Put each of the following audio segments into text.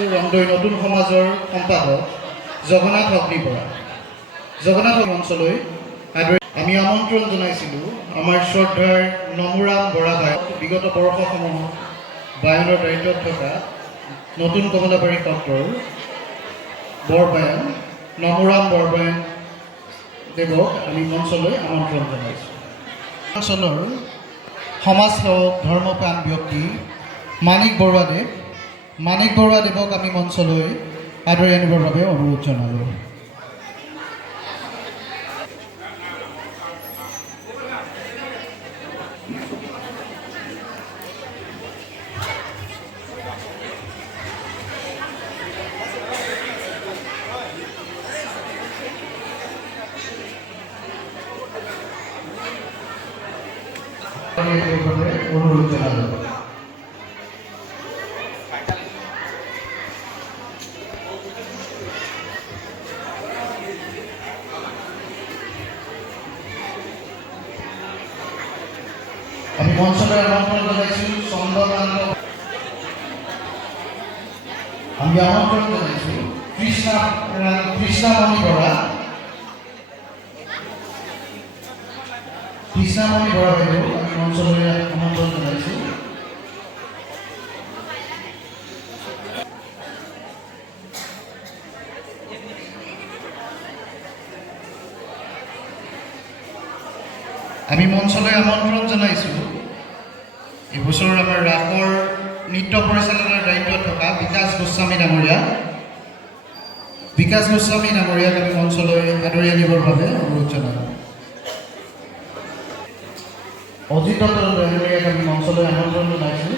জনাইছোঁ ৰংদৈ নতুন সমাজৰ সম্পাদক জগন্নাথ অগ্নি বৰা। জগন্নাথ মঞ্চলৈ আমি আমন্ত্ৰণ জনাইছিলোঁ আমাৰ শ্ৰদ্ধাৰ নমুৰাম বৰা গায়ক, বিগত বৰ্ষসমূহত বায়নৰ দায়িত্বত থকা নতুন কমলাবাৰী সত্ৰৰ বৰবায়ন নমুৰাম বৰবায়ন দেৱক আমি মঞ্চলৈ আমন্ত্ৰণ জনাইছোঁ। অঞ্চলৰ সমাজ সেৱক ধৰ্মপ্ৰাণ ব্যক্তি মানিক বৰুৱাদেৱক আমি মঞ্চলৈ আদৰি আনিবৰ বাবে অনুৰোধ জনালোঁ। অনুৰোধ জনালোঁ। আমি মঞ্চলৈ আমন্ত্ৰণ জনাইছোঁ চন্দ্ৰকান্ত, আমি আমন্ত্ৰণ জনাইছোঁ কৃষ্ণামণি বৰা বাইদেউ আমি মঞ্চলৈ আমন্ত্ৰণ জনাইছোঁ। আমি মঞ্চলৈ আমন্ত্ৰণ জনাইছোঁ এইবছৰ আমাৰ ৰাসৰ নৃত্য পৰিচালনাৰ দায়িত্বত থকা বিকাশ গোস্বামী ডাঙৰীয়াক আমি মঞ্চলৈ আদৰি আনিবৰ বাবে অনুৰোধ জনালোঁ। অজিত ডাঙৰীয়াক আমি মঞ্চলৈ আমন্ত্ৰণ জনাইছোঁ।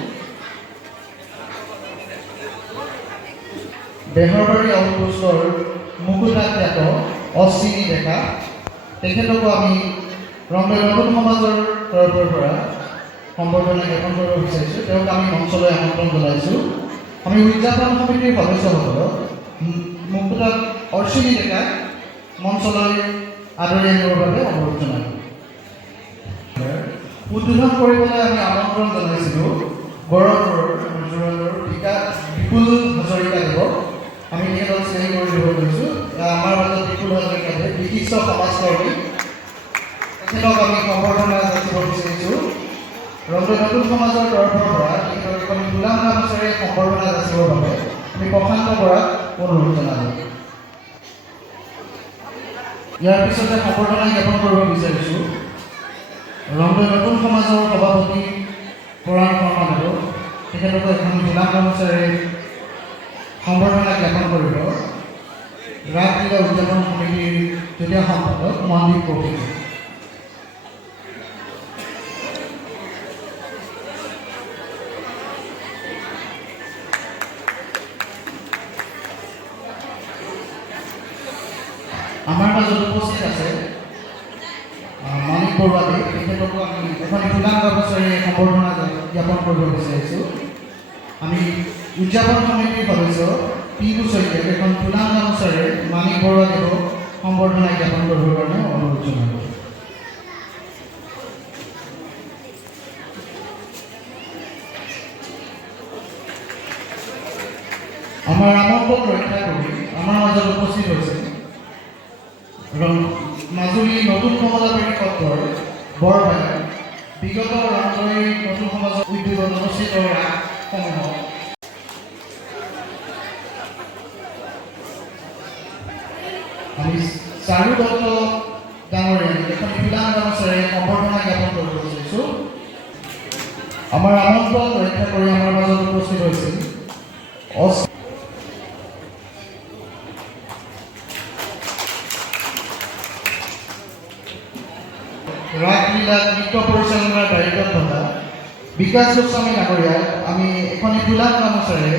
বেহৰবাৰী আউটপোষ্টৰ মুকুতাখ্যাত অশ্বিনী ডেকা, তেখেতকো আমি ৰংদৈ নতুন সমাজৰ তৰফৰ পৰা সম্বৰ্ধনা জ্ঞাপন কৰিব বিচাৰিছোঁ। তেওঁক আমি মঞ্চলৈ আমন্ত্ৰণ জনাইছোঁ। আমি উদযাপন সমিতিৰ সদস্যসকলক মুকুতাত অশ্বিনী ডেকাক মঞ্চলৈ আদৰি আনিবৰ বাবে অনুৰোধ জনালোঁ। উদ্বোধন কৰিবলৈ আমি আমন্ত্ৰণ জনাইছিলোঁ গড়পুৰৰ যোৰহাটৰ বিপুল হাজৰিকাদেৱক। আমি তেখেতক চিনাকি কৰি দিব গৈছোঁ। আমাৰ মাজত বিপুল হাজৰিকাদেৱ বিশিষ্ট সমাজকৰ্মী, তেখেতক আমি সম্বৰ্ধনা যাচিব বিচাৰিছোঁ। ৰংদৈ নতুন সমাজৰ তৰফৰ পৰা তেখেতক এখন গোলাম গামোচাৰে সম্বৰ্ধনা যাচিবৰ বাবে আমি প্ৰশান্ত বৰাক অনুৰোধ জনালোঁ। ইয়াৰ পিছতে সম্বৰ্ধনা জ্ঞাপন কৰিব বিচাৰিছোঁ ৰংদৈ নতুন সমাজৰ সভাপতি পৰাণ শৰ্মা দেৱক। তেখেতকো এখন গোলাম গামোচাৰে সম্বৰ্ধনা জ্ঞাপন কৰিব ৰাসলীলা উদযাপন সমিতিৰ তৃতীয় সম্পাদক মনদীপ কৌশিক। আমাৰ মাজত উপস্থিত আছে মানিক বৰুৱাদেৱ, তেখেতকো আমি এখন গোলাম গামোচাৰে সম্বৰ্ধনা জ্ঞাপন কৰিব বিচাৰিছোঁ। আমি উদযাপন সমিতিৰ সদস্য পিবু শইকীয়াক এখন গোলাম গামোচাৰে মানিক বৰুৱাদেৱক সম্বৰ্ধনা জ্ঞাপন কৰিবৰ কাৰণে অনুৰোধ জনালোঁ। আমাৰ আমন্ত্ৰণ ৰক্ষা কৰি আমাৰ মাজত উপস্থিত হৈছে মাজুলী নতুন কমলাবাৰী সত্ৰৰ বৰবায়ন, বিগত ৰংদৈ নতুন সমাজৰ উদ্যোগত অনুষ্ঠিত ৰাসসমূহত আমি চাৰু দত্ত ডাঙৰীয়াক এখন গোলাম গামোচাৰে সম্বৰ্ধনা জ্ঞাপন কৰিব বিচাৰিছোঁ। আমাৰ আমন্ত্ৰণ ৰক্ষা কৰি আমাৰ মাজত উপস্থিত হৈছিল ৰাসলীলা নৃত্য পৰিচালনাৰ দায়িত্বত থকা বিকাশ গোস্বামী ডাঙৰীয়াক আমি এখন গোলাম গামোচাৰে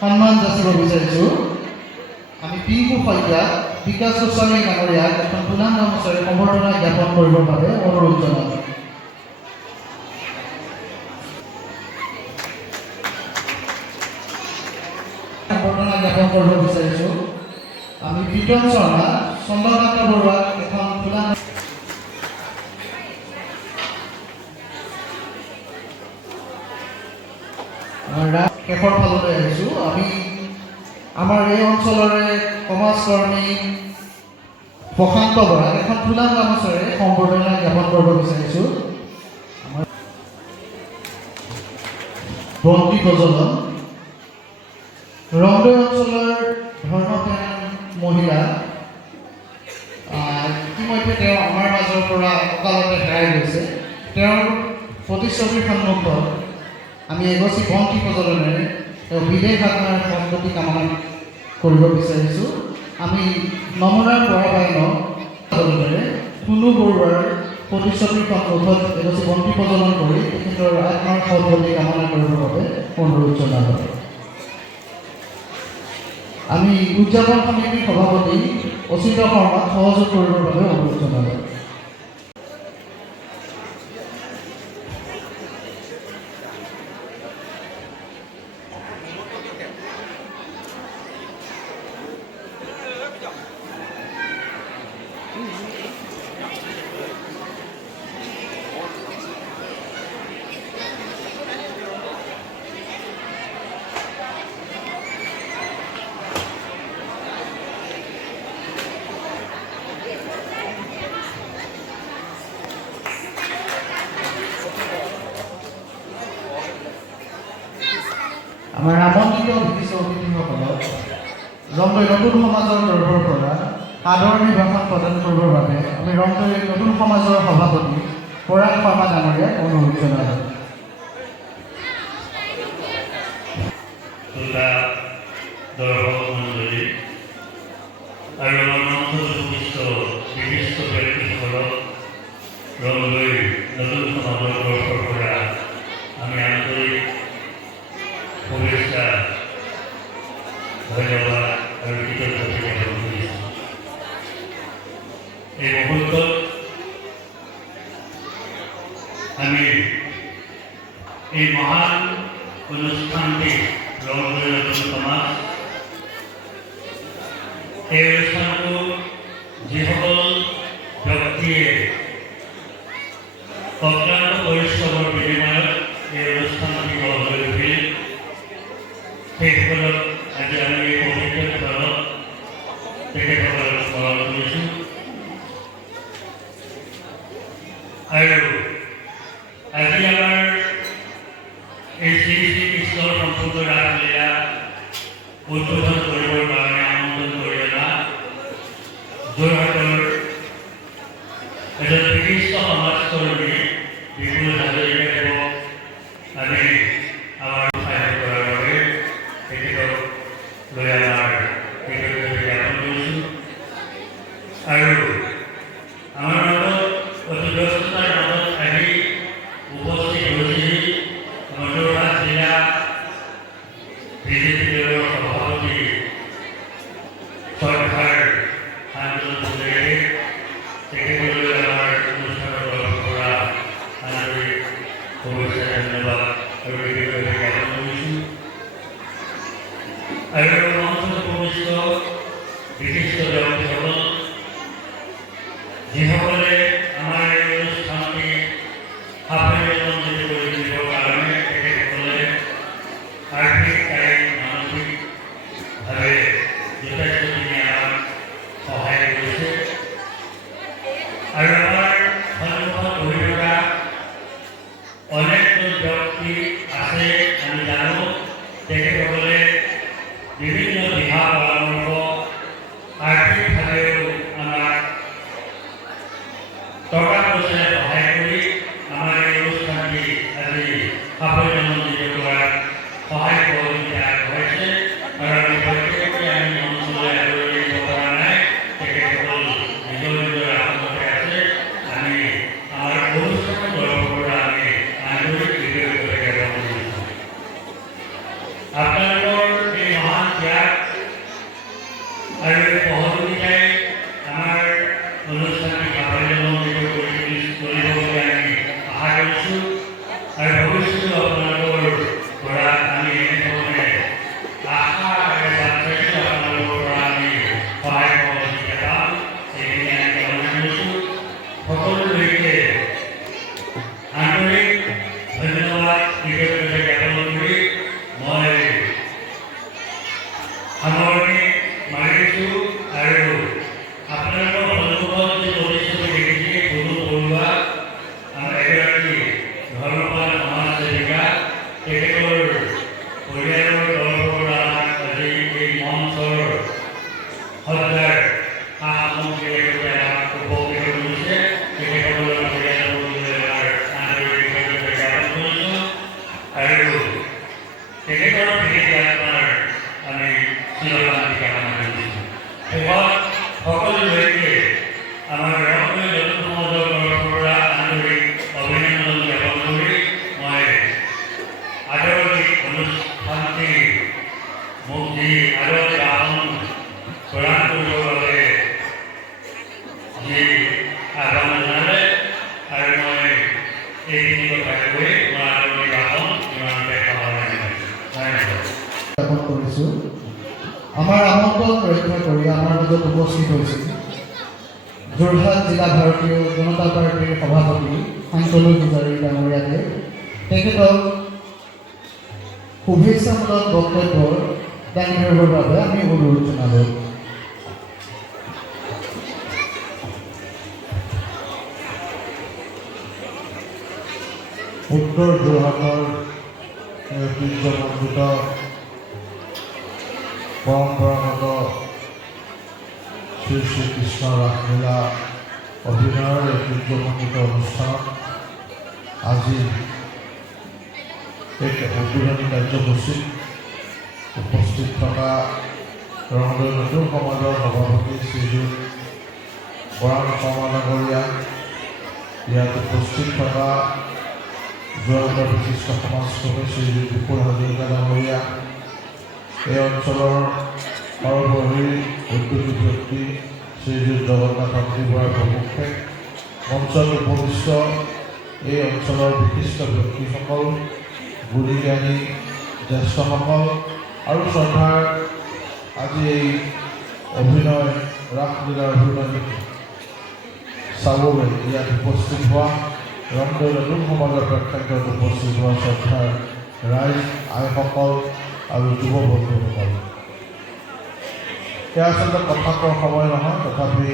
সন্মান যাচিব বিচাৰিছোঁ। আমি পিংকু শইকীয়াক বিকাশ গোস্বামী ডাঙৰীয়াক এখন গোলাম গামোচাৰে সম্বৰ্ধনা জ্ঞাপন কৰিবৰ বাবে অনুৰোধ জনালোঁ। সম্বৰ্ধনা জ্ঞাপন কৰিব বিচাৰিছোঁ আমি বিতন শৰ্মা, চন্দ্ৰকান্ত বৰুৱাক এখন গোলাম শেষৰ ফাললৈ আহিছোঁ। আমি আমাৰ এই অঞ্চলৰে সমাজকৰ্মী প্ৰশান্ত বৰা এখন ফুলাম গামোচাৰে সম্বৰ্ধনা জ্ঞাপন কৰিব বিচাৰিছোঁ। বন্তি প্ৰজ্বলন ৰংদৈ অঞ্চলৰ ধৰ্মপ্ৰাণ মহিলা ইতিমধ্যে তেওঁ আমাৰ মাজৰ পৰা অকালতে হেৰাই গৈছে। তেওঁৰ প্ৰতিচ্ছবিৰ সন্মুখত আমি এগছি বন্তি প্ৰজ্বলনেৰে তেওঁ বিদেশ আত্মাৰ সদ্গতি কামনা কৰিব বিচাৰিছোঁ। আমি নমুনাৰ পৰাবায়ন প্ৰজ্বলনেৰে কুনু বৰুৱাৰ প্ৰতিচ্ছবিৰ সন্মুখত এগছি বন্তি প্ৰজ্বলন কৰি তেখেতৰ আত্মাৰ সদ্গতি কামনা কৰিবৰ বাবে অনুৰোধ জনালোঁ। আমি উদযাপন সমিতিৰ সভাপতি অচিত শৰ্মাক সহযোগ কৰিবৰ বাবে অনুৰোধ জনালোঁ। আমাৰ আমন্ত্ৰিত বিশিষ্ট অতিথিসকলক ৰংদৈ নতুন সমাজৰ তৰফৰ পৰা আদৰণি ভাষণ প্ৰদান কৰিবৰ বাবে আমি ৰংদৈ নতুন সমাজৰ সভাপতি পৰাগ শৰ্মা ডাঙৰীয়াক অনুৰোধ জনালোঁ। দৰ্শক মণ্ডলী আৰু বিশিষ্ট ব্যক্তিসকলক ৰংদৈ নতুন সমাজৰ তৰফৰ পৰা আমি আন্তৰিক শুভেচ্ছা ধন্যবাদ আৰু কৃতজ্ঞতা জ্ঞাপন কৰিছোঁ। এই মুহূৰ্তত আমি এই মহান অনুষ্ঠানটি ৰংদৈ নতুন সমাজ এই অনুষ্ঠানটো যিসকল ব্যক্তিয়ে অক্লান্ত পৰিশ্ৰমৰ বিনিময়ত এই অনুষ্ঠানটি গঢ় লৈ উঠিল সেইসকলক আজি আমি এই পবিত্ৰ ঘৰত তেখেতসকলক স্মৰণ কৰিছোঁ। আৰু আজি আমাৰ এই শ্ৰী শ্ৰীকৃষ্ণৰ সম্পূৰ্ণ ৰাসলীলা উদ্বোধন কৰিবৰ কাৰণে আমন্ত্ৰণ কৰি অনা যোৰহাটৰ এজন বিশিষ্ট সমাজকৰ্মী বিপুল হাজৰিকাদেৱক আমি আমাৰ সহায় কৰাৰ বাবে তেখেতক লৈ আমাৰ কৃতজ্ঞতা জ্ঞাপন কৰিছোঁ। আৰু আমাৰ মাজত অতি ব্যস্ততাৰ মাজত আহি উপস্থিত হৈছেহি আমাৰ যোৰহাট জিলা বিজেপি দলৰ সভাপতি শ্ৰদ্ধাৰ আন্দোলন চৌধুৰীয়ে তেখেতলৈ আমাৰ অনুষ্ঠানৰ তৰফৰ পৰা আন্তৰিক শুভেচ্ছা ধন্যবাদ আৰু কৃতজ্ঞতা জ্ঞাপন কৰিছোঁ। আৰু মঞ্চত উপবিষ্ট বিশিষ্ট ব্যক্তিসকল যিসকলে আমাৰ এই অনুষ্ঠানটি সাফল্যমণ্ডিত কৰি তুলিবৰ কাৰণে তেখেতসকলে আৰ্থিক মানসিকভাৱে যথেষ্টখিনি আমাক সহায় কৰিছে। আৰু আমাৰ সন্মুখত বহি থকা অনেকজন ব্যক্তি আছে আমি জানো। তেখেতসকলে বিভিন্ন দিহা পৰামৰ্শ আৰ্থিকভাৱেও আমাক টকা পইচাৰে সহায় কৰি আমাৰ এই অনুষ্ঠানটি আজি সাফল্যমণ্ডিত কৰাত সহায় সহযোগিতা আগবঢ়াইছে। আৰু আমি প্ৰত্যেককে আমি অঞ্চললৈ আদৰি দিব পৰা নাই। তেখেতসকল নিজৰ নিজৰ আসনতে আছে। আমি আমাৰ অনুষ্ঠানৰ তৰফৰ পৰা আমি আন্তৰিক কৃতজ্ঞতা জ্ঞাপন কৰিছোঁ। আপোনালোকৰ এই মহান ত্যাগ আৰু এই সহযোগিতাই আমাৰ অনুষ্ঠানটি সাফল্যমণ্ডিত কৰিব বুলি আমি আশা কৰিছোঁ। আৰু ভৱিষ্যতেও আপোনালোকৰ পৰা আমি এনেধৰণে আশা আৰু বাচ্চাইছোঁ আপোনালোকৰ পৰা আমি সহায় সহযোগিতা পাম সেইখিনি আমি কামনা কৰিছোঁ। সকলোলৈকে আন্তৰিক ধন্যবাদ কৃতজ্ঞতা জ্ঞাপন কৰি মই পৰিয়ালৰ তৰফৰ পৰা আজি এই মঞ্চৰ সজ্জাৰ সামগ্ৰীৰ সৈতে আমাক উপকৃত কৰিছে। তেখেতসকলৰ পৰিয়ালৰ আন্তৰিক কৃতজ্ঞতা জ্ঞাপন কৰিছোঁ আৰু তেখেতৰ বিশেষ আত্মাৰ আমি চিৰশান্তি কামনা কৰিছোঁ। শেষত সকলো ব্যক্তিয়ে আমাৰ ৰংপুৰ নতুন সমাজৰ তৰফৰ পৰা আন্তৰিক অভিনন্দন জ্ঞাপন কৰি মই আদৰণি অনুষ্ঠানটি মোক যি আদৰণি আসন প্ৰদান কৰিবৰ বাবে যি আহ্বান জনালে আৰু মই এইখিনি কথা কৈ মই আদৰণি আসন ইমানতে সমাধান ধন্যবাদ জ্ঞাপন কৰিছোঁ। আমাৰ আমন্ত্ৰণ ৰক্ষা কৰি আমাৰ মাজত উপস্থিত হৈছিল যোৰহাট জিলা ভাৰতীয় জনতা পাৰ্টীৰ সভাপতি শান্তনু পূজাৰী ডাঙৰীয়াকে তেখেতক শুভেচ্ছামূলক বক্তব্য দাঙি ধৰিবৰ বাবে আমি অনুৰোধ জনালোঁ। উত্তৰ যোৰহাটৰ ঐতিহ্যমণ্ডিত পৰম্পৰাগত শ্ৰী শ্ৰীকৃষ্ণ ৰাসলীলা অভিনয়ৰ ঐতিহ্যমণ্ডিত অনুষ্ঠানত আজি এক উদ্বোধনী কাৰ্যসূচীত উপস্থিত থকা ৰংপুৰ নতুন সমাজৰ সভাপতি শ্ৰীযুত বৰাক শৰ্মা ডাঙৰীয়া, ইয়াত উপস্থিত থকা যোৰহাটৰ বিশিষ্ট সমাজকৰ্মী শ্ৰীযুত বিপুল হাজৰিকা ডাঙৰীয়া, এই অঞ্চলৰ সৰ্বশৰীৰ উদ্যোগী ব্যক্তি শ্ৰীযুত জগন্নাথ বৰা প্ৰমুখ্যে মঞ্চত উপবিষ্ট এই অঞ্চলৰ বিশিষ্ট ব্যক্তিসকল, গুণী জ্ঞানী জ্যেষ্ঠসকল আৰু শ্ৰদ্ধাৰ আজি এই অভিনয় ৰাসলীলাৰ অভিনয় চাবলৈ ইয়াত উপস্থিত হোৱা ৰংপুৰ নতুন সমাজৰ প্ৰেক্ষাগৃহত উপস্থিত হোৱা শ্ৰদ্ধাৰ ৰাইজ, আইসকল আৰু যুৱ বন্ধুসকল, সেয়া আচলতে কথা কোৱাৰ সময় নহয়, তথাপি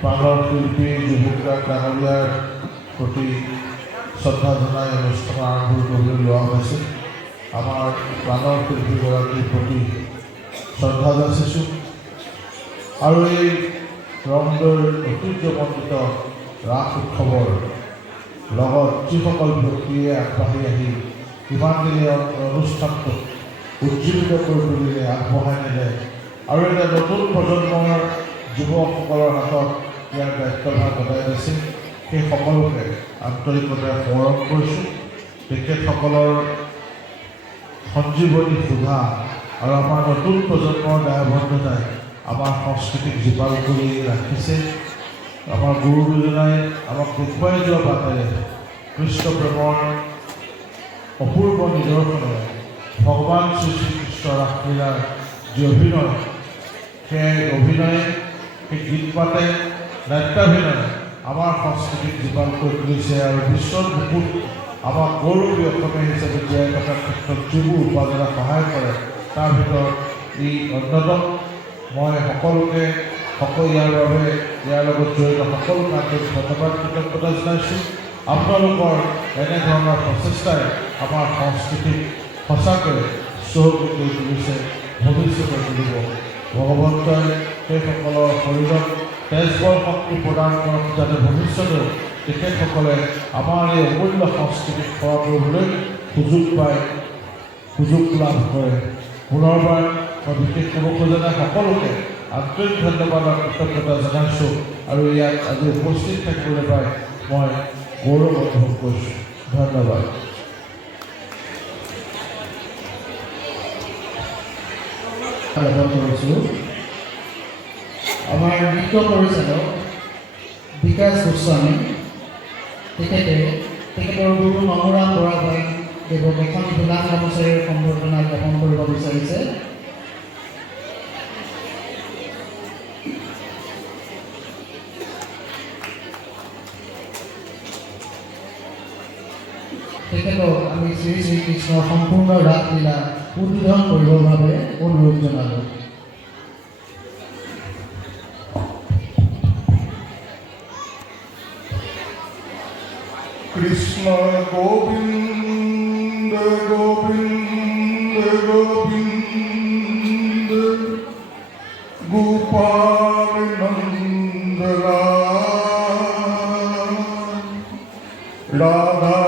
প্ৰাণৰ শিল্পী যুৱকৰাজ ডাঙৰীয়াৰ প্ৰতি শ্ৰদ্ধা জনাই অনুষ্ঠান আৰম্ভ কৰিবলৈ লোৱা হৈছিল। আমাৰ প্ৰাণৰ শিল্পীগৰাকীৰ প্ৰতি শ্ৰদ্ধা যাচিছোঁ আৰু এই ৰংপুৰ ঐতিহ্যমণ্ডিত ৰাস উৎসৱৰ লগত যিসকল ব্যক্তিয়ে আগবাঢ়ি আহি ইমানদিনে অনুষ্ঠানটোক উজ্জীৱিত কৰি তুলিলে, আগবঢ়াই নিলে আৰু এটা নতুন প্ৰজন্মৰ যুৱকসকলৰ হাতত ইয়াৰ দায়িত্বভাৰ গতাই দিছিল, সেই সকলোকে আন্তৰিকতাৰে সোঁৱৰণ কৰিছোঁ। তেখেতসকলৰ সঞ্জীৱনী সোধা আৰু আমাৰ নতুন প্ৰজন্মৰ দায়বদ্ধতাই আমাৰ সংস্কৃতিক জীপাল কৰি ৰাখিছে। আমাৰ গুৰু দুজনাই আমাক দেখুৱাই যোৱা বাটেৰে কৃষ্ণ প্ৰেমৰ অপূৰ্ব নিদৰ্শনেৰে ভগৱান শ্ৰীকৃষ্ণ ৰাসলীলাৰ যি অভিনয়, সেই অভিনয়ে, সেই গীত মাতে, নাট্যাভিনয়ে আমাৰ সংস্কৃতিক জীপাল কৰি তুলিছে আৰু বিশ্বৰ বুকুত আমাক গৌৰৱী অসমীয়া হিচাপে জীয়াই থকাৰ ক্ষেত্ৰত যিবোৰ উপাদানে সহায় কৰে তাৰ ভিতৰত ই অন্যতম। মই সকলোকে ইয়াৰ বাবে ইয়াৰ লগত জড়িত সকলোকে আন্তৰিক ধন্যবাদ কৃতজ্ঞতা জনাইছোঁ। আপোনালোকৰ এনেধৰণৰ প্ৰচেষ্টাই আমাৰ সংস্কৃতিক সঁচাকৈ চহকী কৰি তুলিছে, ভৱিষ্যতে তুলিব। ভগৱন্তই সেইসকলৰ শৰীৰত তেজবৰ শক্তি প্ৰদান কৰক, যাতে ভৱিষ্যতেও তেখেতসকলে আমাৰ এই অমূল্য সংস্কৃতিক সেৱা কৰিবলৈ সুযোগ লাভ কৰে। পুনৰবাৰ মই বিশেষ ক'ব খোজা নাই, সকলোকে আন্তৰিক ধন্যবাদ আৰু কৃতজ্ঞতা জনাইছোঁ আৰু ইয়াত আজি উপস্থিত থাকিবলৈ পাই মই গৌৰৱ অনুভৱ কৰিছোঁ। ধন্যবাদ। কৰিছোঁ আমাৰ নৃত্য পৰিচালক বিকাশ গোস্বামী, তেখেতৰ গুৰু মনোৰাম বৰাভাই দেৱক এখন ফুলাম গামোচাৰে সম্বৰ্ধনা জ্ঞাপন কৰিব বিচাৰিছে। তেখেতক আমি শ্ৰী শ্ৰীকৃষ্ণৰ সম্পূৰ্ণ ৰাসলীলা উদ্বোধন কৰিবৰ বাবে অনুৰোধ জনালোঁ। কৃষ্ণ গোবিন্দ গোবিন্দ গোবিন্দ গোপাল নন্দলাল রাধা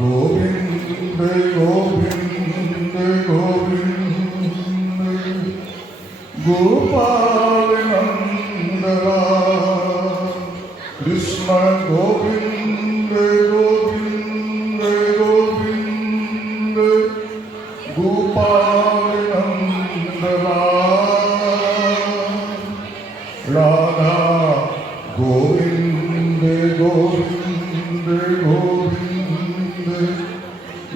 গোবিন্দ গোবিন্দ গোবিন্দ গোপাল নন্দলাল কৃষ্ণ গোবিন্দ গোবিন্দ গোবিন্দ গোপাল নন্দলাল রাধা গোবিন্দ গোবিন্দ গোবিন্দ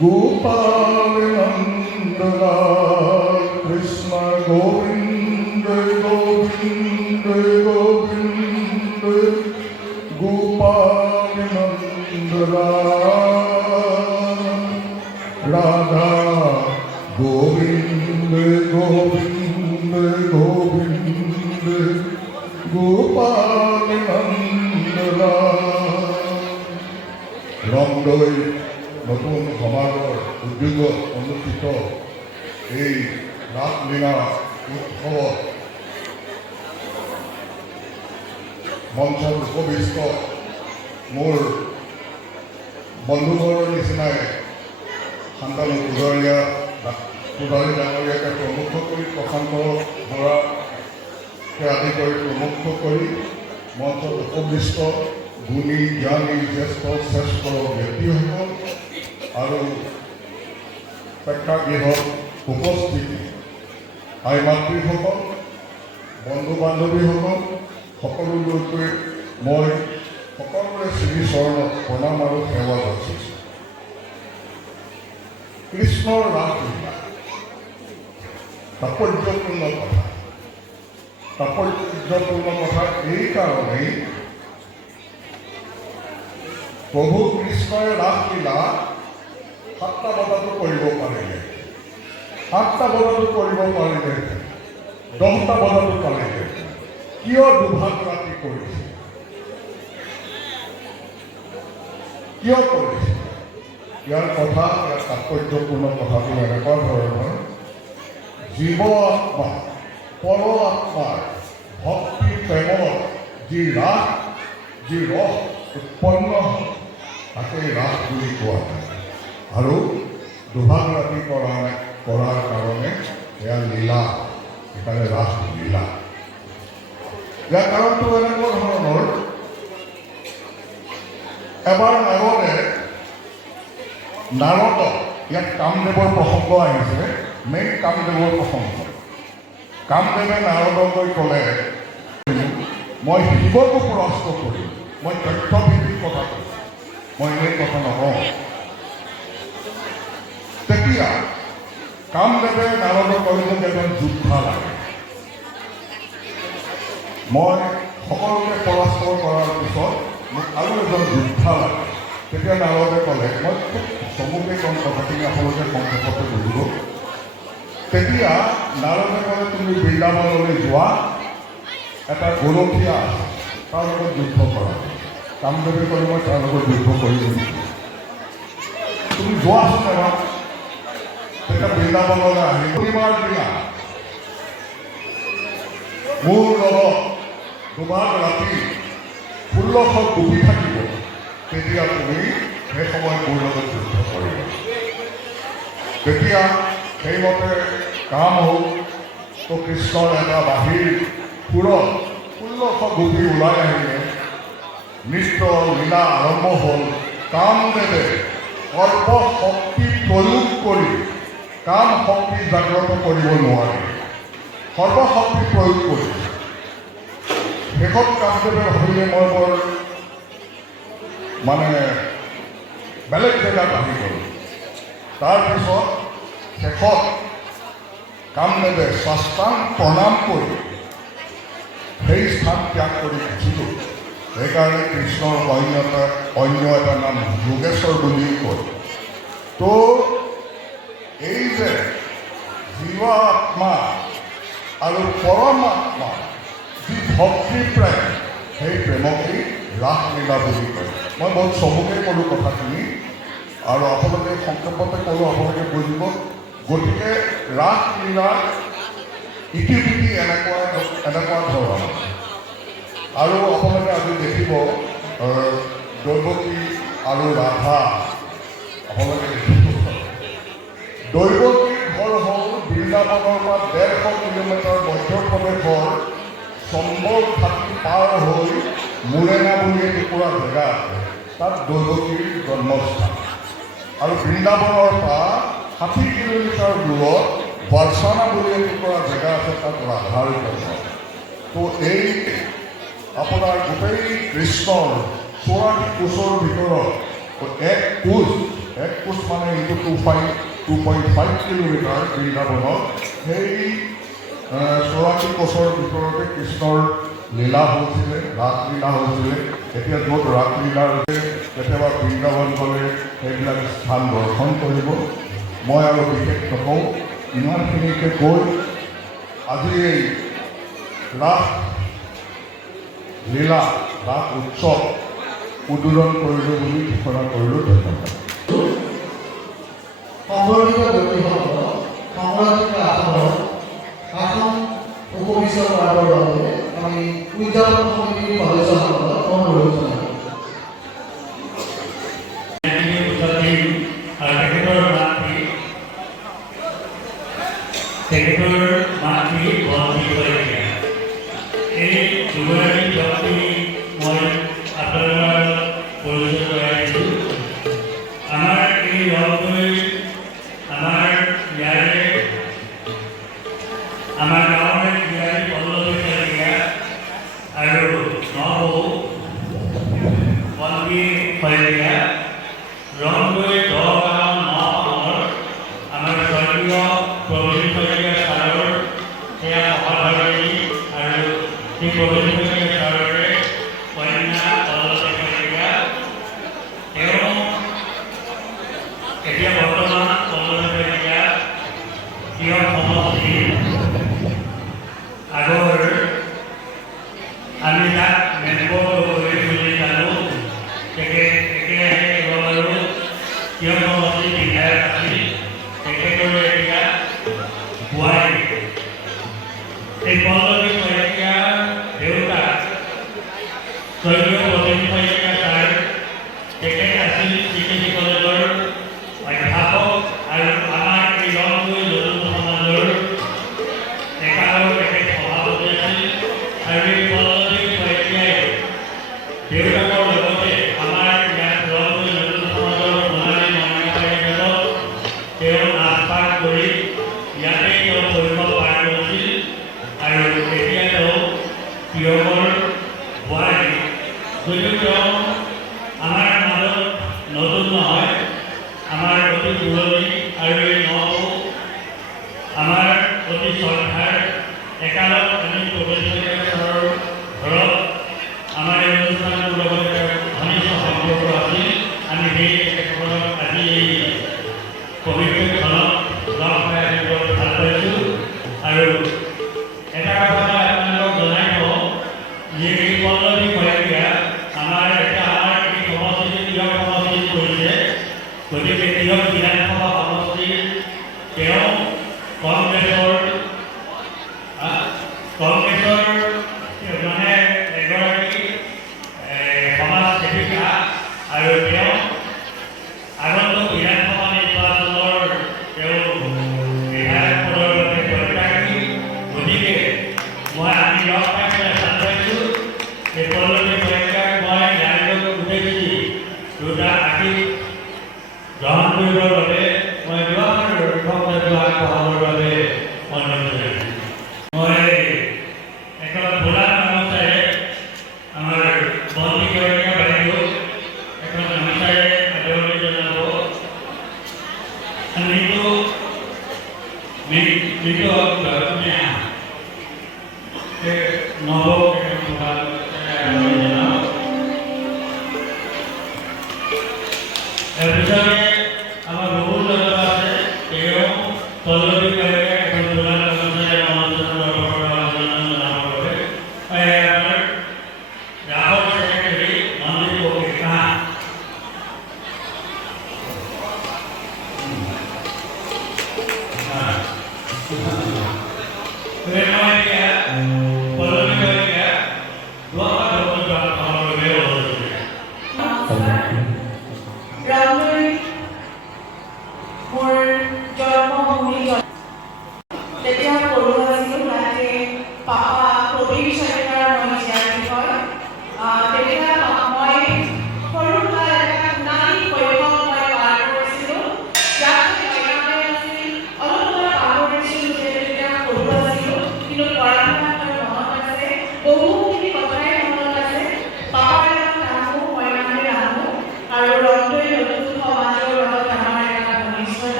গোপাল নন্দলাল কৃষ্ণ গোবিন্দ গোবিন্দ গোবিন্দ গোপাল নন্দলাল রাধা গোবিন্দ গোবিন্দ গোবিন্দ গোপাল নন্দলাল ৰংদৈ নতুন সমাজৰ উদ্যোগত অনুষ্ঠিত এই ৰাসলীলা উৎসৱত মঞ্চত উপবিষ্ট মোৰ বন্ধুবৰৰ নিচিনাই শান্তনু পূজাৰী ডাঙৰীয়াকে প্ৰমুখ কৰি প্ৰশান্ত বৰাকে আদি কৰি প্ৰমুখ কৰি মঞ্চত উপবিষ্ট গুণী জ্ঞানী জ্যেষ্ঠ শ্ৰেষ্ঠ ব্যক্তিসকল আৰু প্ৰেক্ষাগৃহত উপস্থিত আই মাতৃসকল বন্ধু বান্ধৱীসকল সকলোলৈকে মই সকলোৰে শ্ৰীচৰণত প্ৰণাম আৰু সেৱা যাচিছোঁ। কৃষ্ণৰ ৰাসলীলা তাৎপৰ্যপূৰ্ণ কথা। তাৎপৰ্যপূৰ্ণ কথা এইকাৰণেই প্ৰভু কৃষ্ণই ৰাসলীলা 7টা বজাতো কৰিব পাৰিলে, 8টা বজাতো কৰিব পাৰিলে, 10টা বজাতো পাৰিলে, কিয় দুভাগ ৰাতি কৰিছে? কিয় কৰিছে? ইয়াৰ কথা, ইয়াৰ তাৎপৰ্যপূৰ্ণ কথাটো এনেকুৱা ধৰণৰ, জীৱ আত্মা পৰ আত্মাৰ ভক্তি প্ৰেমৰ যি ৰাস, যি ৰস উৎপন্ন হয় তাকে ৰাস বুলি কোৱা হয়। আৰু দুভাগ ৰাতি কৰাৰ কাৰণে এয়া লীলা, সেইকাৰণে ৰাস লীলা। ইয়াৰ কাৰণটো এনেকুৱা ধৰণৰ, এবাৰ নাৰদ ইয়াত কামদেৱৰ প্ৰসংগ আহিছে, মেইন কামদেৱৰ প্ৰসংগ। কামদেৱে নাৰদলৈ ক'লে, মই শিৱকো পৰাস্ত কৰিম, মই তথ্যভিত্তিক কথা কৈছোঁ, মই এই কথা নকওঁ। তেতিয়া কামদেৱে নাৰদক ক'লে যে এজন যোদ্ধা লাগে, মই সকলোকে পৰাস্ত কৰাৰ পিছত মোক আৰু এজন যোদ্ধা লাগে। তেতিয়া নাৰদে ক'লে, মই খুব চমুকে কম কথাখিনি আপোনালোকে সংক্ষেপতে বুজিব। তেতিয়া নাৰদে ক'লে, তুমি বৃন্দাবনলৈ যোৱা, এটা গৰখীয়া আছে, তাৰ লগত যুদ্ধ কৰা। কামদেৱে ক'লে, মই তাৰ লগত যুদ্ধ কৰিব নিদিওঁ, তুমি যোৱাচোন এবাৰ। তেতিয়া বৃন্দাবনলৈ আহি শনিবাৰ দিনা মোৰ লগত দুভাগ ৰাতি 1600 ডুবি থাকিব, তেতিয়া তুমি সেই সময় মোৰ লগত যুদ্ধ কৰিবা। তেতিয়া সেইমতে কাম হ'ল। তো কৃষ্ণৰ এটা বাহিৰ সুৰত 1600 ডুবি ওলাই আহিলে, নৃত্য লীলা আৰম্ভ হ'ল। কামদেৱে সৰ্বশক্তি প্ৰয়োগ কৰি কাম শক্তি জাগ্ৰত কৰিব নোৱাৰে, সৰ্বশক্তি প্ৰয়োগ কৰি। শেষত কামদেৱে ভাবিলে, মই বৰ বেলেগ জেগাত আহি গ'লোঁ। তাৰপিছত শেষত কামদেৱে সাষ্টাং প্ৰণাম কৰি সেই স্থান ত্যাগ কৰি গুচিলোঁ। সেইকাৰণে কৃষ্ণৰ অন্য এটা নাম যোগেশ্বৰ বুলিও কয়। তো এই যে জীৱ আত্মা আৰু পৰমাত্মা যি ভক্তি প্ৰেম, সেই প্ৰেমকেই ৰাসলীলা বুলি কয়। মই বহুত চমুকৈ ক'লোঁ কথাখিনি, আৰু আপোনালোকে সংক্ষেপতে ক'লোঁ, আপোনালোকে বুজিব। গতিকে ৰাসলীলা ইতিমধ্যে এনেকুৱা ধৰণৰ আৰু আপোনালোকে আজি দেখিব দৈৱকী আৰু ৰাধা আপোনালোকে দেখিব দৈৱকীৰ ঘৰ হ'ল বৃন্দাবনৰ পৰা 150 কিলোমিটাৰ মধ্যপ্ৰদেশৰ চম্বল ঘাটি পাৰ হৈ মুৰেনা বুলি এটুকুৰা জেগা আছে তাত দৈৱকীৰ জন্মস্থান আৰু বৃন্দাবনৰ পৰা 60 কিলোমিটাৰ দূৰত বাৰসানা বুলি এটুকুৰা জেগা আছে তাত ৰাধাৰ জন্ম তো এই আপোনাৰ গোটেই কৃষ্ণৰ 84 কোচৰ ভিতৰত এক কোচ মানে এইটো 2.5 কিলোমিটাৰ বৃন্দাবনত সেই 84 কোচৰ ভিতৰতে কৃষ্ণৰ লীলা হৈছিলে ৰাসলীলা হৈছিলে এতিয়া য'ত ৰাসলীলা হৈছে কেতিয়াবা বৃন্দাবন গ'লে সেইবিলাক স্থান দৰ্শন কৰিব মই আৰু বিশেষ নকওঁ ইমানখিনিকে কৈ আজি এই ৰাস লীলা ৰাস উৎসৱ উদ্বোধন কৰিলোঁ বুলি ঘোষণা কৰিলোঁ ধন্যবাদ সংগঠিত ব্যক্তিসকলক সংগঠিত আসন উপবিষ্ট কৰাৰ বাবে আমি উদযাপন সমিতিৰ সদস্যসকলক অনুৰোধ জনাইছোঁ। তেখেতৰ মাতৃ বন্দী কৰিছে এই দুগৰাকী ব্যক্তি মই আপোনালোকৰ পৰিচয় কৰাইছোঁ আমাৰ এই লগলৈ আমাৰ ইয়াৰে আমাৰ গাঁৱৰে ইয়াৰে পল্লৱী শইকীয়া আৰু নবৌ বন্দী শইকীয়া ৰংগৈ 10 গাঁও 9 গাঁৱৰ আমাৰ স্বৰ্গীয় প্ৰবীণ শইকীয়া ছাৰৰ সেয়া সভাপতি আৰু সেই প্ৰবীণ শইকীয়া ছাৰৰে কন্যা পল্লৱী শইকীয়া তেওঁ এতিয়া বৰ্তমান পল্লৱী শইকীয়া প্ৰিয় সমষ্টিৰ আগৰ আমি তাক মেম্বৰ কৰি বুলি জানো একেৰাহে আৰু প্ৰিয় সমষ্টিৰ বিধায়ক আছিল তেখেতৰো এতিয়া বোৱাৰী এই পল্লৱী শইকীয়াৰ দেউতাক স্বৰ্গীয় প্ৰবীণ শইকীয়া ছাৰ তেখেত আছিল চিকিৎসা কলেজৰ অধ্যাপক আৰু আমাৰ এই ৰংগৈ নতুন সমাজৰ একালৰ তেখেত সভাপতি আছিল আৰু এই পল্লৱী শইকীয়াই দেউতাকৰ লগতে আমাৰ ইয়াত ৰংগৈ নতুন সমাজৰ সোণালী মহিলা তেওঁ নাচ কৰি ইয়াতে তেওঁ শৈশৱ পাৰ কৰিছিল আৰু এতিয়া তেওঁ প্ৰিয়কৰ বোৱাৰী যদিও তেওঁ আমাৰ মাজত নতুন নহয় আমাৰ অতি পুৰণি আৰু এই নবৌ আমাৰ অতি শ্ৰদ্ধাৰ একালত আমি প্ৰৱেশৰ ঘৰত আমাৰ এই অনুষ্ঠানটোৰ লগতে ঘনিষ্ঠ সম্পৰ্ক আছিল আমি সেই তেখেতসকলক আজি এই পবিত্ৰখনত লগ পাই আমি বৰ ভাল পাইছোঁ আৰু এটা কথা মই আপোনালোকক জনাই থওঁ যে এই পল্লৱী শইকীয়া আমাৰ এই সমষ্টিৰ প্ৰিয় সমষ্টিত পৰিছে গতিকে প্ৰিয় বিধানসভা সমষ্টিৰ তেওঁ কংগ্ৰেছৰ মানে এগৰাকী সমাজ সেৱিকা আৰু তেওঁ আগন্তুক বিধানসভা নিৰ্বাচনৰ তেওঁ বিধায়ক পদৰ বাবে প্ৰত্যাশী গতিকে মই আমি লগ পাই পেলাই ভাল পাইছোঁ এই পল্লৱী শইকীয়াক মই ৰাইজক উদ্দেশ্যি দুটা আশীষ গ্ৰহণ কৰিবৰ বাবে মই আগবঢ়াবৰ বাবে অনুৰোধ জনাইছোঁ মই এখন ভোলা গামোচাৰে আমাৰ বন্দী শইকীয়া বাইদেউক এখন গামোচাৰে আদৰণি জনাব মৃত্যু নবৌক এখন ভাল আদৰণি জনাব তাৰপিছতে আমাৰ বহুত লগত আছে তেওঁ পল্লৱী শইকীয়া এখন ভোলা গামোচাৰে আমাৰ জনাবৰ বাবে আমাৰ ৰাহৰ ছেক্ৰেটাৰী মন্দিৰ কবিতা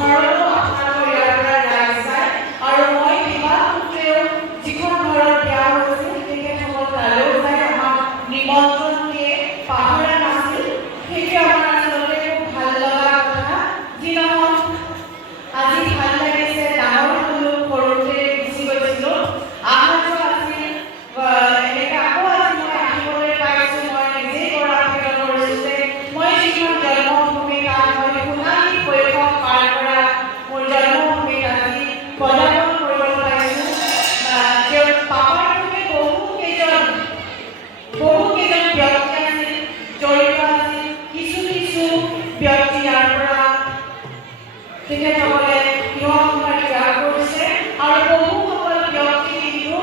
ঘৰতো আপোনালোকৰ ইয়াৰ পৰা ৰাইজ যায় আৰু মই বিবাহ সূত্ৰেও যিখন ঘৰত বিয়া হৈছিল তেখেতসকল তালৈও যায় আমাক নিমন্ত্ৰণ দিয়ে পাহৰা নাছিল সেইটো আমাৰ আচলতে খুব ভাল লগা কথা যি নহওক আজি ভাল লাগিছে ডাঙৰ হ'লো সৰুতে গুচি গৈছিলোঁ আহটো আছিল এনেকৈ আকৌ আজি মই আহিবলৈ পাইছোঁ মই নিজেই গৌৰৱান্বিত কৰিছোঁ যে মই যিখন জন্মভূমি তাত মই সোণালী শৈশৱ পাৰ কৰা মোৰ জন্মভূমিত আজি পদাৰ্পণ কৰিব পাইছোঁ তেওঁৰ পাপাৰ সৈতে বহুকেইজন ব্যক্তি আছিল জড়িত আছিল কিছু ব্যক্তি ইয়াৰ পৰা তেখেতসকলে গৃহসংসাৰ ত্যাগ কৰিছে আৰু বহুসকল ব্যক্তি কিন্তু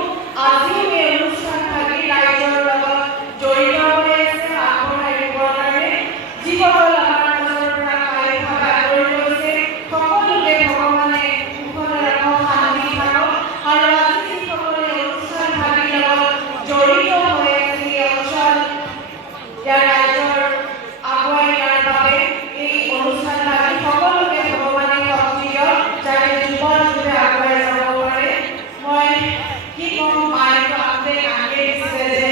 আজিও এই অনুষ্ঠান থাকি ৰাইজৰ লগত জড়িত হৈ আছে আগবঢ়াই দিবৰ কাৰণে যিসকল আমাৰ মাজৰ পৰা কাইলৈ ভাগ আঁতৰি গৈছে সকলোকে ভগৱানে কুশলে ৰাখক শান্তি থাকক আৰু আজি যিসকলে অনুষ্ঠান ভাগিৰ লগত জড়িত হৈ আছে এই অঞ্চল ইয়াৰ ৰাইজৰ আগুৱাই নিয়াৰ বাবে এই অনুষ্ঠান ভাগি সকলোকে ভগৱানে শক্তি দিয়ক যাতে জীৱনটোতে আগুৱাই যাব পাৰে মই কি ক'ম মায়েতো আগতে কান্দি দিছিলে যে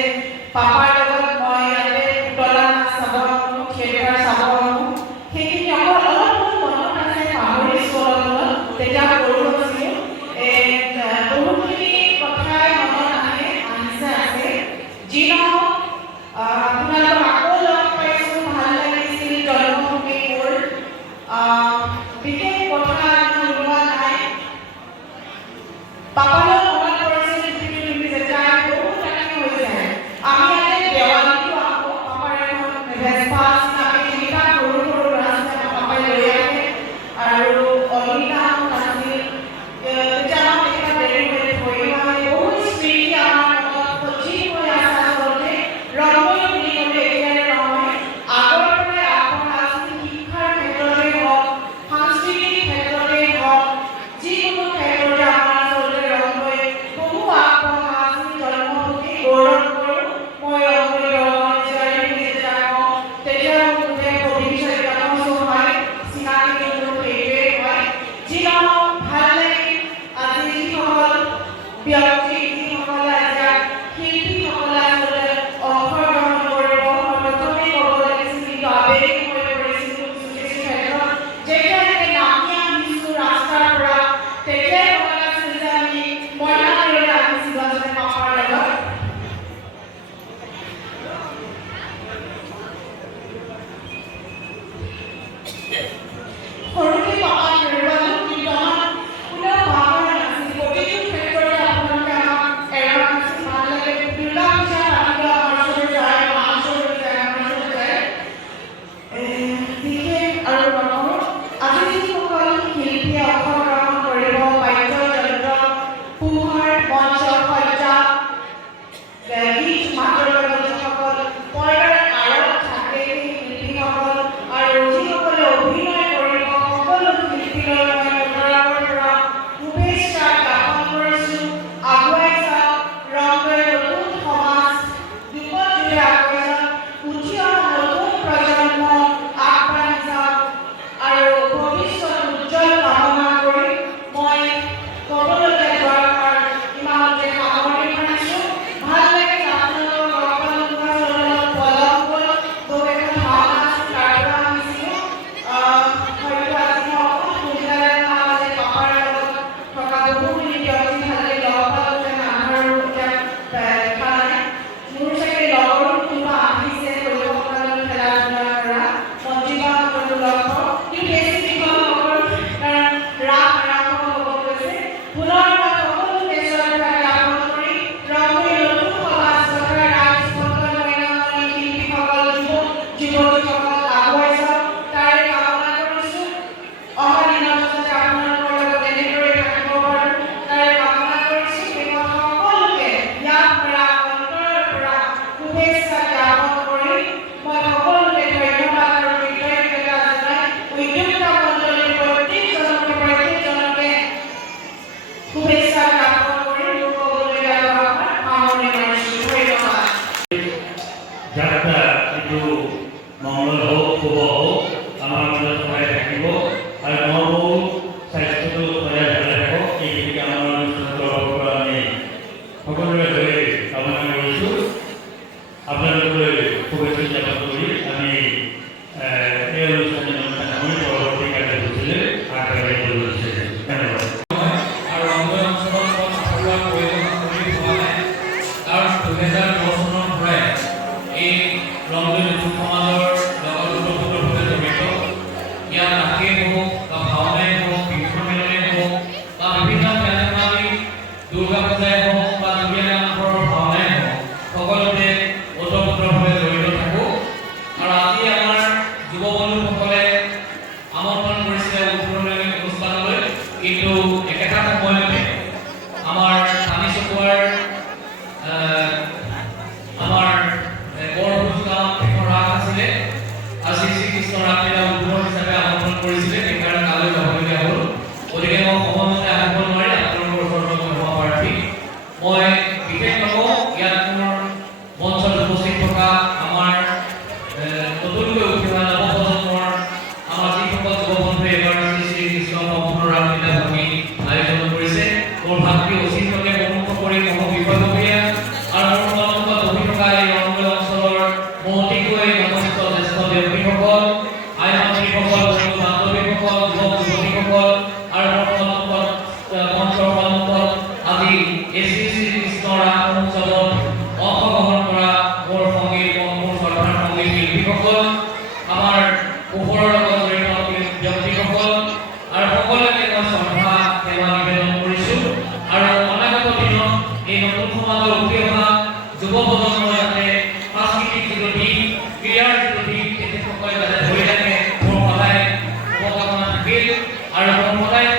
পাপাৰ লগত মই ইয়াতে পুতলা নাচ চাব পাৰোঁ থিয়েটাৰ চাব পাৰোঁ সেইখিনি অলপ মনত আছে পাহৰিছোঁ অলপ তেতিয়া সৰু হৈছিলোঁ বহুতখিনি কথাই মনত আহিছে যি নহওক আপোনালোকক আকৌ লগ পাইছোঁ ভাল লাগিছিল জন্মভূমি মোৰ বিশেষ কথা ওলোৱা নাই পাপালৈ মনত পৰিছিল তুমি যেতিয়া বহুত টাইম হৈ যায় আমি ইয়াতে দেৱালীটো আকৌ পাপাৰ এখন ভেস্পা আছিল আমি তিনিটা সৰু ল'ৰা ছোৱালী পাপাই লৈ আহে আৰু অলিতা আছিল তেতিয়া আমাক এটা দেৰি হৈ ধৰি মানে বহুত স্মৃতি আমাৰ মনত সজীৱ হৈ আছে আচলতে ৰংগলী বুলি ক'লে এতিয়াৰে নহয় আগৰ পৰাই আগবঢ়া আছিল শিক্ষাৰ ক্ষেত্ৰতে হওক সাংস্কৃতিক ক্ষেত্ৰতে হওক যিকোনো ক্ষেত্ৰতে আমাৰ আচলতে ৰংগলী বহু আগবঢ়া আছিল জন্মভূমি গৌৰৱ কৰোঁ মই ৰংগলী দলঙৰ জীয়াৰী বুলি যেতিয়া কওঁ তেতিয়া মোৰ গোটেই ভৱিষ্যত হয় চিনাকি মোৰ সেইটোৱেই হয় যি নহওক ভাল লাগিল আজি যিসকল ব্যক্তি যিসকলে আজি শিল্পীসকলে আচলতে অংশগ্ৰহণ কৰিব প্ৰথমেই ক'ব লাগিছিল কিন্তু আবেগিক হৈ পৰিছিলোঁ কিছু ক্ষেত্ৰত যেতিয়া নামি আহিছোঁ ৰাস্তাৰ পৰা তেতিয়াই ক'ব লাগিছিল যে আমি মইনালৈ আহিছিলোঁ আচলতে পাপাৰ লগত সৰুতে পাপাক হেৰুৱালোঁ কিন্তু আমাক কোনেও পাহৰা নাছিল প্ৰতিটো ক্ষেত্ৰতে আপোনালোকে আমাক এৰা নাছিল ভাল লাগে দুৰ্গা পূজা ৰাতিপুৱা আমাৰ ওচৰলৈ যায় মাৰ ওচৰলৈ যায় আমাৰ ওচৰলৈ যায় বিশেষ আৰু নকৰোঁ আজি যিসকল শিল্পীয়ে অংশগ্ৰহণ কৰিব বাদ্যযন্ত্ৰ পোহৰ মঞ্চ সজ্জা গীত মাতৰ লগত যিসকল পৰ্দাৰ আঁৰত থাকে সেই শিল্পীসকল আৰু যিসকলে অভিনয় কৰিব সকলো শিল্পীলৈ মই হৃদয়ৰ পৰা শুভেচ্ছা জ্ঞাপন কৰিছোঁ আগুৱাই যাওক ৰংগলী নতুন সমাজ যুগত আগুৱাই যাওক উঠি অহা নতুন প্ৰজন্ম আগবাঢ়ি যাওক আৰু ভৱিষ্যত উজ্জ্বল কামনা কৰি মই ক'বলগীয়া দৰকাৰ ইমানতে সামৰণি মাৰিছোঁ ভাল লাগিল আপোনালোকৰ লগ পালোঁ পলম হ'ল বহু এখন ভাওনা আছিল তাৰ পৰা আহিছিলোঁ হয়তো আজি মই অকণ সোনকালে সময়মতে আহিব নোৱাৰে আপোনালোকৰ ওচৰত মই সভাপাৰ্থী মই বিশেষ নকওঁ ইয়াত মোৰ মঞ্চত উপস্থিত থকা আমাৰ নতুনকৈ উঠি অহা নৱপ্ৰজন্মৰ আমাৰ যিসকল যুৱবন্ধুৱে এবাৰ শ্ৰী কৃষ্ণ সম্পূৰ্ণ ৰামলীলা ভাবি আয়োজন কৰিছে মোৰ ভাতৃ অচিন্তকে প্ৰমুখ কৰি মহাবিভাগীয় আৰু মোৰ সন্মুখত বহি থকা এই ৰংগল অঞ্চলৰ মহতিকৈ নমস্ত জ্যেষ্ঠ ব্যক্তিসকল আই মাতৃসকল বন্ধু বান্ধৱীসকল যুৱক যুৱতীসকল আৰু মোৰ সন্মুখত মঞ্চৰ সন্মুখত আজি শ্ৰী কৃষ্ণ ৰাম উৎসৱত অংশগ্ৰহণ কৰা মোৰ সংগীত মোৰ শ্ৰদ্ধাৰ সংগীত শিল্পীসকল আমাৰ পোহৰৰ লগত জড়িত ব্যক্তিসকল আৰু সকলোকে মই শ্ৰদ্ধা সেৱা নিবেদন কৰিছোঁ আৰু অনাগত দিনত এই নতুন সমাজৰ উঠি অহা যুৱ প্ৰজন্মৰ যাতে সাংস্কৃতিক যিটো দিশ ক্ৰীড়াৰ যিটো দিশ তেখেতসকলে যাতে ধৰি ৰাখে মোৰ সদায় শুভকামনা থাকিল আৰু মোৰ সদায়